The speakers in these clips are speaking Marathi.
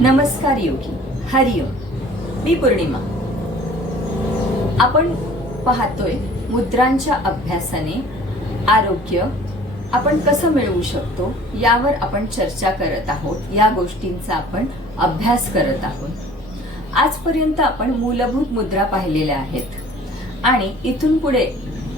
नमस्कार योगी, हरिओम. मी पूर्णिमा. आपण पाहतोय मुद्रांच्या अभ्यासाने आरोग्य आपण कसं मिळवू शकतो यावर आपण चर्चा करत आहोत. या गोष्टींचा आपण अभ्यास करत आहोत. आजपर्यंत आपण मूलभूत मुद्रा पाहिलेल्या आहेत आणि इथून पुढे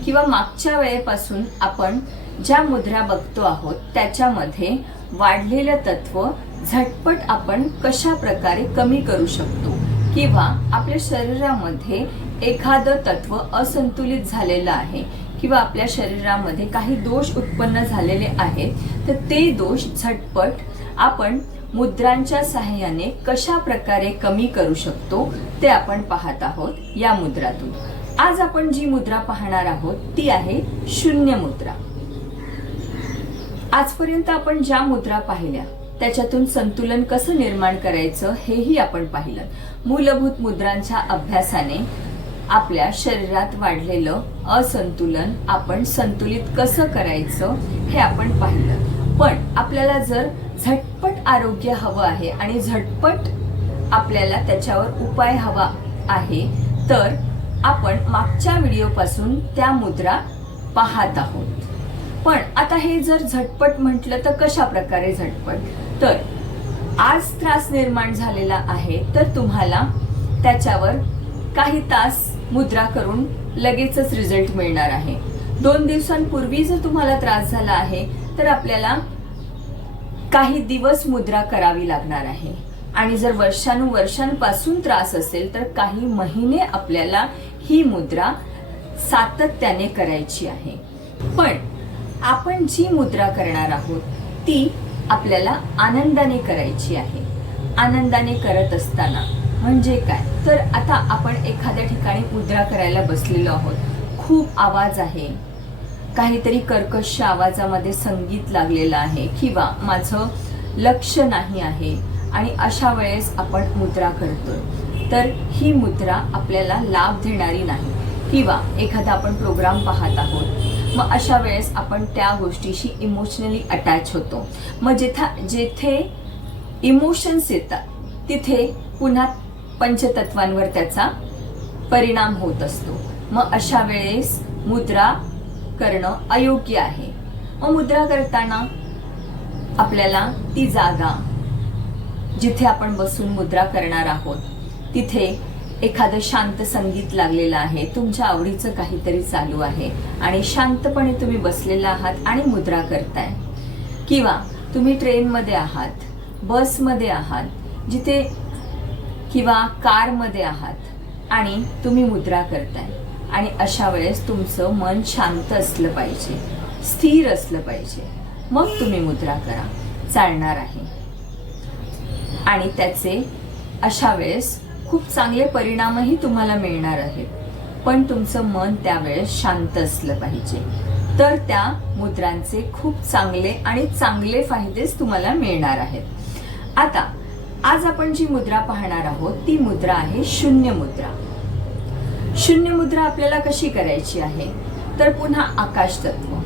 किंवा मागच्या वेळेपासून आपण ज्या मुद्रा बघतो आहोत त्याच्यामध्ये वाढलेलं तत्व झटपट आपण कशा प्रकारे कमी करू शकतो किंवा आपल्या शरीरामध्ये एखादं तत्व असंतुलित झालेलं आहे किंवा आपल्या शरीरामध्ये काही दोष उत्पन्न झालेले आहेत तर ते दोष झटपट आपण मुद्रांच्या सहाय्याने कशा प्रकारे कमी करू शकतो ते आपण पाहत आहोत या मुद्रातून. आज आपण जी मुद्रा पाहणार आहोत ती आहे शून्य मुद्रा. आजपर्यंत आपण ज्या मुद्रा पाहिल्या त्याच्यातून संतुलन कसं निर्माण करायचं हेही आपण पाहिलं. मूलभूत मुद्रांच्या अभ्यासाने आपल्या शरीरात वाढलेलं असंतुलन आपण संतुलित कसं करायचं हे आपण पाहिलं. पण आपल्याला जर झटपट आरोग्य हवं आहे आणि झटपट आपल्याला त्याच्यावर उपाय हवा आहे तर आपण मागच्या व्हिडिओपासून त्या मुद्रा पाहत आहोत. पण आता हे जर झटपट म्हटलं तर कशा प्रकारे झटपट, तर आज त्रास निर्माण झालेला आहे तर तुम्हाला त्याच्यावर काही तास मुद्रा करून लगेचच रिझल्ट मिळणार आहे. 2 दिवसांपूर्वी जर तुम्हाला त्रास झाला आहे तर आपल्याला काही दिवस मुद्रा करावी लागणार आहे आणि जर वर्षानुवर्षांपासून त्रास असेल तर काही महिने आपल्याला ही मुद्रा सातत्याने करायची आहे. पण आपण जी मुद्रा करणार आहोत ती आपल्याला आनंदाने करायची आहे. आनंदाने करत असताना म्हणजे काय, तर आता आपण एखाद्या ठिकाणी मुद्रा करायला बसलेलो आहोत, खूप आवाज आहे, काहीतरी कर्कश आवाजामध्ये संगीत लागलेलं आहे किंवा माझं लक्ष नाही आहे आणि अशा वेळेस आपण मुद्रा करतोय तर ही मुद्रा आपल्याला लाभ देणारी नाही. किंवा एखादा आपण प्रोग्राम पाहत आहोत मग अशा वेळेस आपण त्या गोष्टीशी इमोशनली अटॅच होतो. मग जेथे इमोशन्स येतात तिथे पुन्हा पंचतत्वांवर त्याचा परिणाम होत असतो. मग अशा वेळेस मुद्रा करणं अयोग्य आहे. मग मुद्रा करताना आपल्याला ती जागा जिथे आपण बसून मुद्रा करणार आहोत तिथे एखादं शांत संगीत लागलेलं आहे, तुमच्या आवडीचं काहीतरी चालू आहे आणि शांतपणे तुम्ही बसलेला आहात आणि मुद्रा करताय. किंवा तुम्ही ट्रेनमध्ये आहात, बसमध्ये आहात, जिथे किंवा कारमध्ये आहात आणि तुम्ही मुद्रा करताय आणि अशा वेळेस तुमचं मन शांत असलं पाहिजे, स्थिर असलं पाहिजे. मग तुम्ही मुद्रा करा, चालणार आहे आणि त्याचे अशा वेळेस खूप चांगले परिणामही तुम्हाला मिळणार आहेत. पण तुमचं मन त्यावेळेस शांत असलं पाहिजे तर त्या मुद्रांचे खूप चांगले आणि चांगले फायदेच तुम्हाला मिळणार आहेत. आता आज आपण जी मुद्रा पाहणार आहोत ती मुद्रा आहे शून्य मुद्रा. शून्य मुद्रा आपल्याला कशी करायची आहे तर पुन्हा आकाश तत्व.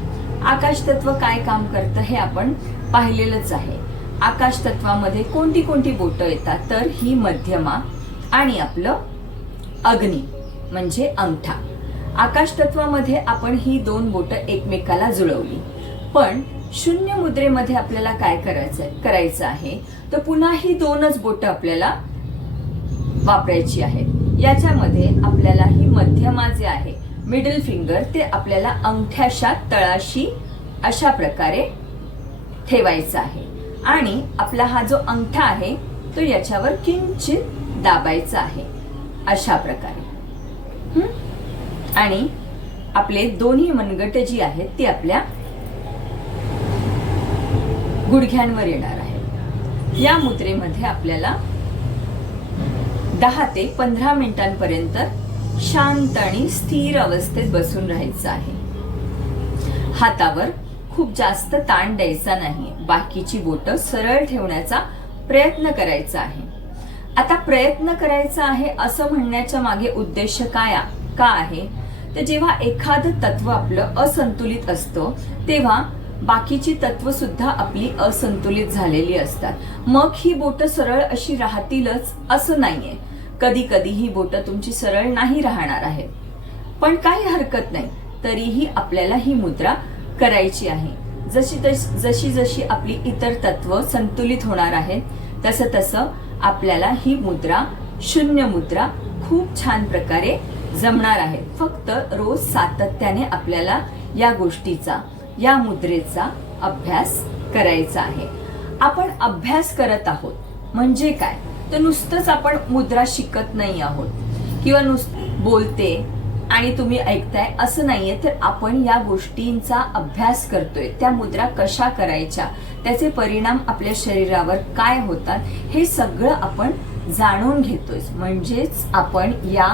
आकाश तत्व काय काम करतं हे आपण पाहिलेलंच आहे. आकाश तत्वामध्ये कोणती कोणती बोटं येतात तर ही मध्यमा आणि आपलं अग्नी म्हणजे अंगठा. आकाश तत्वामध्ये आपण ही 2 बोटं एकमेकाला जुळवली. पण शून्य मुद्रेमध्ये आपल्याला काय करायचं आहे तर पुन्हा ही 2च बोटं आपल्याला वापरायची आहेत. याच्यामध्ये आपल्याला ही मध्यमा जे आहे मिडल फिंगर ते आपल्याला अंगठ्याच्या तळाशी अशा प्रकारे ठेवायचा आहे आणि आपला हा जो अंगठा आहे तो याच्यावर किंचित दाबायचा आहे अशा प्रकारे. आणि आपले दोन्ही मनगट जी आहेत ती आपल्या गुडघ्यांवर येणार आहे. या मुद्रेमध्ये आपल्याला 10 ते 15 मिनिटांपर्यंत शांत आणि स्थिर अवस्थेत बसून राहायचं आहे. हातावर खूप जास्त ताण द्यायचा नाही. बाकीची बोटं सरळ ठेवण्याचा प्रयत्न करायचा आहे. आता प्रयत्न करायचा आहे असं म्हणण्याच्या मागे उद्देश का आहे तर जेव्हा एखादं तत्व आपलं असंतुलित असतं तेव्हा बाकीची तत्व सुद्धा आपली असंतुलित झालेली असतात। मग ही बोटं सरळ अशी राहतीलच असं नाहीये, कधी कधी ही बोटं तुमची सरळ नाही राहणार आहेत, पण काही हरकत नाही, तरीही आपल्याला ही मुद्रा करायची आहे। जशी जशी आपली इतर तत्व संतुलित होणार आहेत तसं तसं आपल्याला ही मुद्रा, शून्य मुद्रा खूप छान प्रकारे जमणार आहे। फक्त रोज सातत्याने आपल्याला या गोष्टीचा, या मुद्रेचा अभ्यास करायचा आहे। आपण अभ्यास करत आहोत म्हणजे काय, तर नुसतंच आपण मुद्रा शिकत नाही आहोत किंवा नुसतं बोलते आणि तुम्ही ऐकताय असं नाहीये, तर आपण या गोष्टींचा अभ्यास करतोय। त्या मुद्रा कशा करायच्या, त्याचे परिणाम आपल्या शरीरावर काय होतात, हे सगळं आपण जाणून घेतोय। म्हणजेच आपण या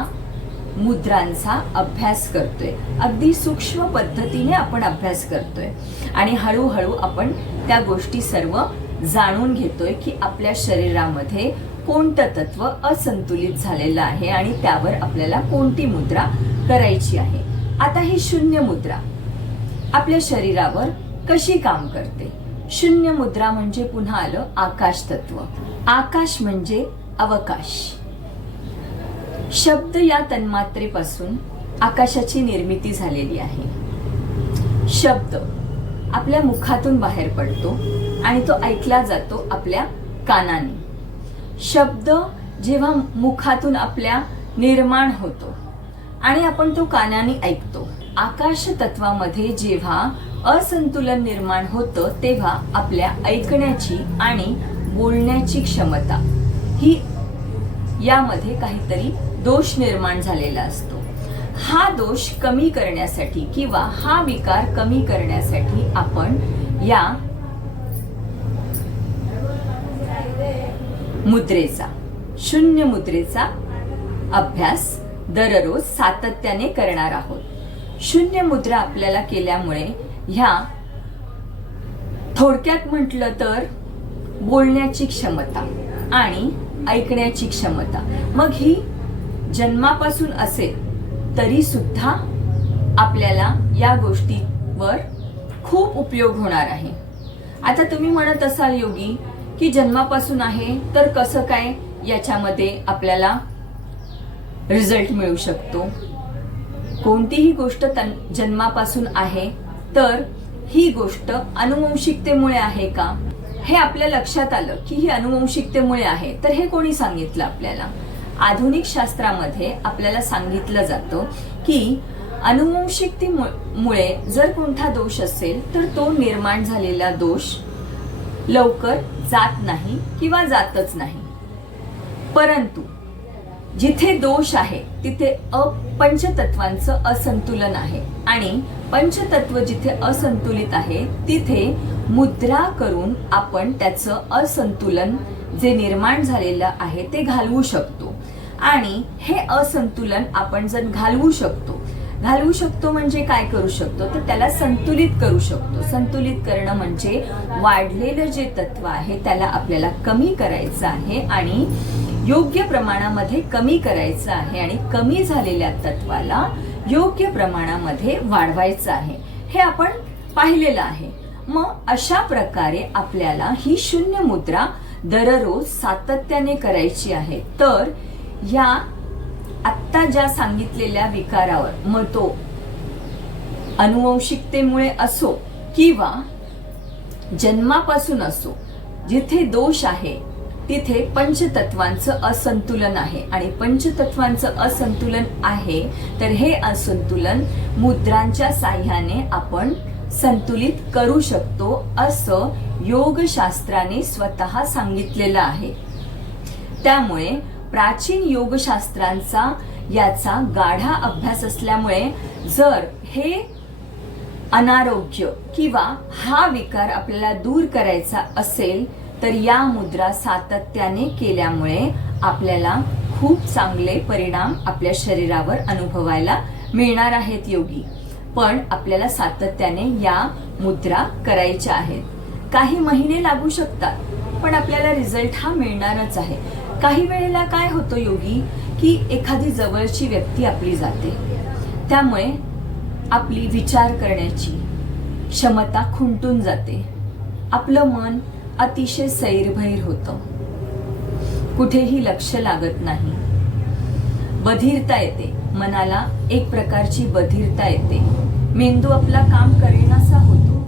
मुद्रांचा अभ्यास करतोय, अगदी सूक्ष्म पद्धतीने आपण अभ्यास करतोय आणि हळूहळू आपण त्या गोष्टी सर्व जाणून घेतोय की आपल्या शरीरामध्ये कोणतं तत्व असंतुलित झालेलं आहे आणि त्यावर आपल्याला कोणती मुद्रा करायची आहे। आता ही शून्य मुद्रा आपल्या शरीरावर कशी काम करते? शून्य मुद्रा म्हणजे पुन्हा आलं आकाश तत्व। आकाश म्हणजे अवकाश। शब्द या तन्मात्रेपासून आकाशाची निर्मिती झालेली आहे। शब्द आपल्या मुखातून बाहेर पडतो आणि तो ऐकला जातो आपल्या कानाने। शब्द जेव्हा मुखातून आपल्या निर्माण होतो आणि आपण तो कानाने ऐकतो। आकाश तत्वामध्ये जेव्हा असंतुलन निर्माण होतं तेव्हा आपल्या ऐकण्याची आणि बोलण्याची क्षमता ही यामध्ये काहीतरी दोष निर्माण झालेला असतो। हा दोष कमी करण्यासाठी किंवा हा विकार कमी करण्यासाठी आपण या मुद्रेचा, शून्य मुद्रेचा अभ्यास दररोज सातत्याने करणार आहोत। शून्य मुद्रा आपल्याला केल्यामुळे ह्या थोडक्यात म्हटलं तर बोलण्याची क्षमता आणि ऐकण्याची क्षमता, मग ही जन्मापासून असेल तरी सुद्धा आपल्याला या गोष्टीवर खूप उपयोग होणार आहे। आता तुम्ही म्हणत असाल योगी की जन्मापासून आहे तर कसं काय याच्यामध्ये आपल्याला रिझल्ट मिळू शकतो? कोणतीही गोष्ट जन्मापासून आहे तर ही गोष्ट अनुवंशिकतेमुळे आहे का? हे आपल्या लक्षात आलं की ही अनुवंशिकतेमुळे आहे, तर हे कोणी सांगितलं आपल्याला? आधुनिक शास्त्रामध्ये आपल्याला सांगितलं जातं की अनुवंशिकतेमुळे जर कोणता दोष असेल तर तो निर्माण झालेला दोष लवकर जात नाही किंवा जातच नाही, परंतु जिथे दोष आहे तिथे पंचतत्वांचं असंतुलन आहे आणि पंचतत्व जिथे असंतुलित आहे तिथे मुद्रा करून आपण त्याचं असंतुलन जे निर्माण झालेलं आहे ते घालवू शकतो। आणि हे असंतुलन आपण जर घालवू शकतो म्हणजे काय करू शकतो, तर त्याला संतुलित करू शकतो। संतुलित करणं म्हणजे वाढलेलं जे तत्व आहे त्याला आपल्याला कमी करायचं आहे आणि योग्य प्रमाणामध्ये कमी करायचं आहे आणि कमी झालेल्या तत्वाला योग्य प्रमाणामध्ये वाढवायचं आहे, हे आपण पाहिलेलं आहे। मग अशा प्रकारे आपल्याला ही शून्य मुद्रा दररोज सातत्याने करायची आहे। तर या आत्ता ज्या सांगितलेल्या विकारावर, मग तो अनुवंशिकतेमुळे असो किंवा जन्मापासून असो, जिथे दोष आहे तिथे पंचतत्वांचं असंतुलन आहे आणि पंचतत्वांचं असंतुलन आहे तर हे असंतुलन मुद्रांच्या साह्याने आपण संतुलित करू शकतो असं योगशास्त्राने स्वतः सांगितलेलं आहे। त्यामुळे प्राचीन योगशास्त्रांचा याचा गाढा अभ्यास असल्यामुळे जर हे अनारोग्य किंवा हा विकार आपल्याला दूर करायचा असेल तर या मुद्रा सातत्याने केल्यामुळे आपल्याला खूप चांगले परिणाम आपल्या शरीरावर अनुभवायला मिळणार आहेत योगी। पण आपल्याला सातत्याने या मुद्रा करायच्या आहेत। काही महिने लागू शकतात पण आपल्याला रिझल्ट हा मिळणारच आहे। काही वेळेला काय होतं योगी की एखादी जवळची व्यक्ती आपली जाते, त्यामुळे आपली विचार करण्याची क्षमता खुंटून जाते. आपलं मन अतिशय सैरभैर होतं. कुठेही लक्ष लागत नाही. बधिरता येते. मनाला एक प्रकारची बधिरता येते. मेंदू आपला काम करेनासा होतो.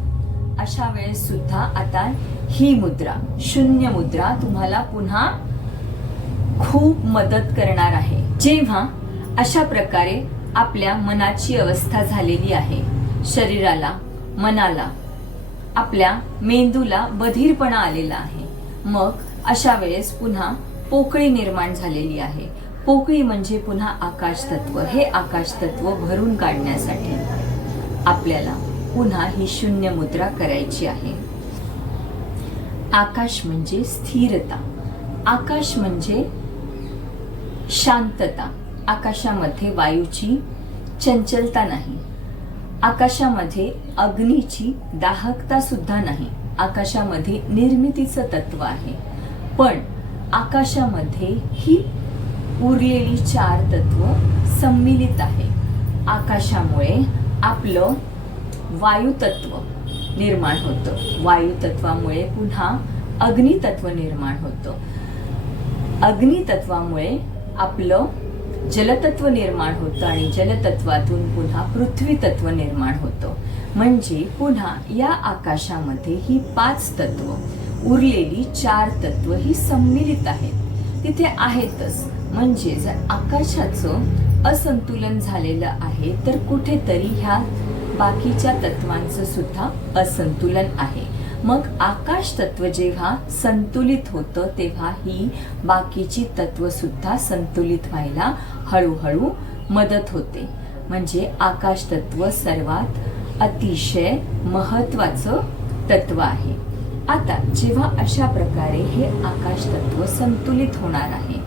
अशा वेळेस सुद्धा आता ही मुद्रा, शून्य मुद्रा, तुम्हाला पुन्हा खूप मदत करणार आहे. जेव्हा अशा प्रकारे आपल्या मनाची अवस्था झालेली आहे, शरीराला, मनाला, आपल्या मेंदूला बधिरपणा आलेला आहे, मग अशा वेळेस पुन्हा पोकळी निर्माण झालेली आहे. पोकळी म्हणजे पुन्हा आकाश तत्व. हे आकाश तत्व भरून काढण्यासाठी आपल्याला पुन्हा ही शून्य मुद्रा करायची आहे. आकाश म्हणजे स्थिरता. आकाश म्हणजे शांतता. आकाशामध्ये वायूची चंचलता नाही. आकाशामध्ये अग्नीची दाहकता सुद्धा नाही. आकाशामध्ये निर्मितीचं तत्व आहे. पण आकाशामध्ये ही उरलेली 4 तत्व सम्मिलित आहे. आकाशामुळे आपलं वायुतत्व निर्माण होतं. वायुतत्वामुळे पुन्हा अग्नितत्व निर्माण होतं. अग्नितत्वामुळे आपलं जलतत्व निर्माण होतं आणि जलतत्वातून पुन्हा पृथ्वी तत्व निर्माण होतं. म्हणजे पुन्हा या आकाशामध्ये ही 5 तत्व, उरलेली 4 तत्व ही सम्मिलित आहेत. तिथे आहेतच. म्हणजे जर आकाशाचं असंतुलन झालेलं आहे तर कुठेतरी ह्या बाकीच्या तत्वांचं सुद्धा असंतुलन आहे. मग आकाश तत्व जेव्हा संतुलित होतं तेव्हा ही बाकीची तत्व सुद्धा संतुलित व्हायला हळूहळू मदत होते. म्हणजे आकाश तत्व सर्वात अतिशय महत्वाचं तत्व आहे. आता जेव्हा अशा प्रकारे हे आकाश तत्व संतुलित होणार आहे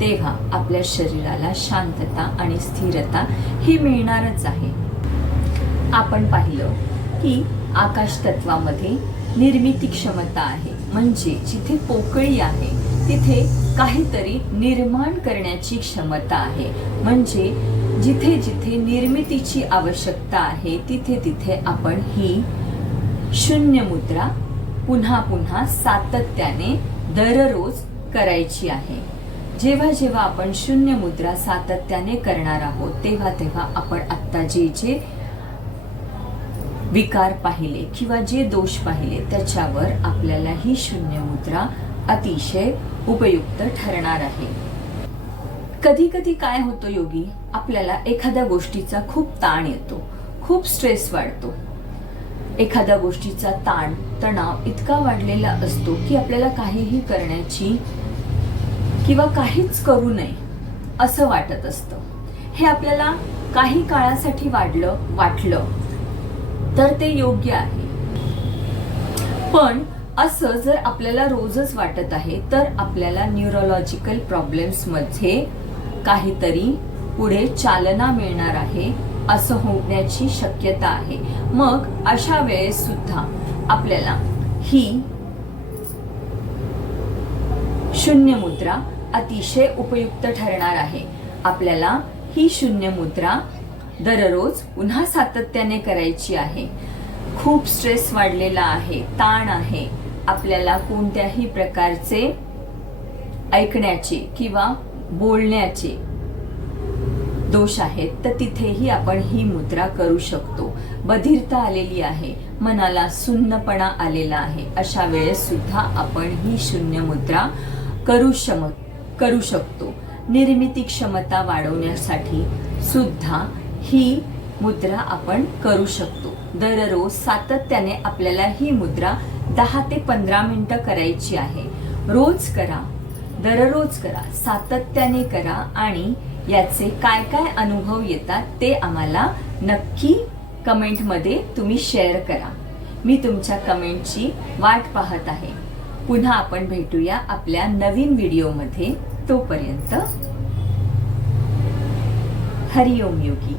तेव्हा आपल्या शरीराला शांतता आणि स्थिरता ही मिळणारच आहे. आपण पाहिलं की आकाश तत्वामध्ये निर्मिती क्षमता आहे. म्हणजे जिथे पोकळी आहे तिथे काहीतरी निर्माण करण्याची क्षमता आहे. म्हणजे जिथे जिथे निर्मितीची आवश्यकता आहे तिथे तिथे आपण ही शून्य मुद्रा पुन्हा पुन्हा सातत्याने दररोज करायची आहे. जेव्हा जेव्हा आपण शून्य मुद्रा सातत्याने करणार आहोत तेव्हा तेव्हा आपण आत्ता जे जे विकार पाहिले किंवा जे दोष पाहिले त्याच्यावर आपल्याला ही शून्य मुद्रा अतिशय उपयुक्त ठरणार आहे. कधी कधी काय होतं योगी, आपल्याला एखाद्या गोष्टीचा खूप ताण येतो, खूप स्ट्रेस वाढतो. एखाद्या गोष्टीचा ताण, तणाव इतका वाढलेला असतो की आपल्याला काहीही करण्याची किंवा काहीच करू नये असं वाटत असतं. हे आपल्याला काही काळासाठी वाटलं तर ते योग्य आहे. पण असं जर आपल्याला रोजच वाटत आहे तर आपल्याला न्यूरोलॉजिकल प्रॉब्लेम्स मध्ये काहीतरी पुढे चालना मिळणार आहे असं होण्याची शक्यता आहे. मग अशा वेळेस सुद्धा आपल्याला ही शून्य मुद्रा अतिशय उपयुक्त ठरणार आहे. आपल्याला ही शून्य मुद्रा दररोज पुन्हा सातत्याने करायची आहे. खूप स्ट्रेस वाढलेला आहे, ताण आहे, आपल्याला कोणत्याही प्रकारचे ऐकण्याचे किंवा बोलण्याचे दोष आहेत तर तिथेही आपण ही मुद्रा करू शकतो. बधिरता आलेली आहे, मनाला सुन्नपणा आलेला आहे, अशा वेळेस सुद्धा आपण ही शून्य मुद्रा करू शकतो. निर्मिती क्षमता वाढवण्यासाठी सुद्धा ही मुद्रा आपण करू शकतो. दररोज सातत्याने आपल्याला ही मुद्रा 10 ते 15 मिनिटं करायची आहे. रोज करा, दररोज करा, सातत्याने करा आणि याचे काय काय अनुभव येतात ते आम्हाला नक्की कमेंटमध्ये तुम्ही शेअर करा. मी तुमच्या कमेंटची वाट पाहत आहे. पुन्हा आपण भेटूया आपल्या नवीन व्हिडिओमध्ये. तोपर्यंत हरिओम योगी.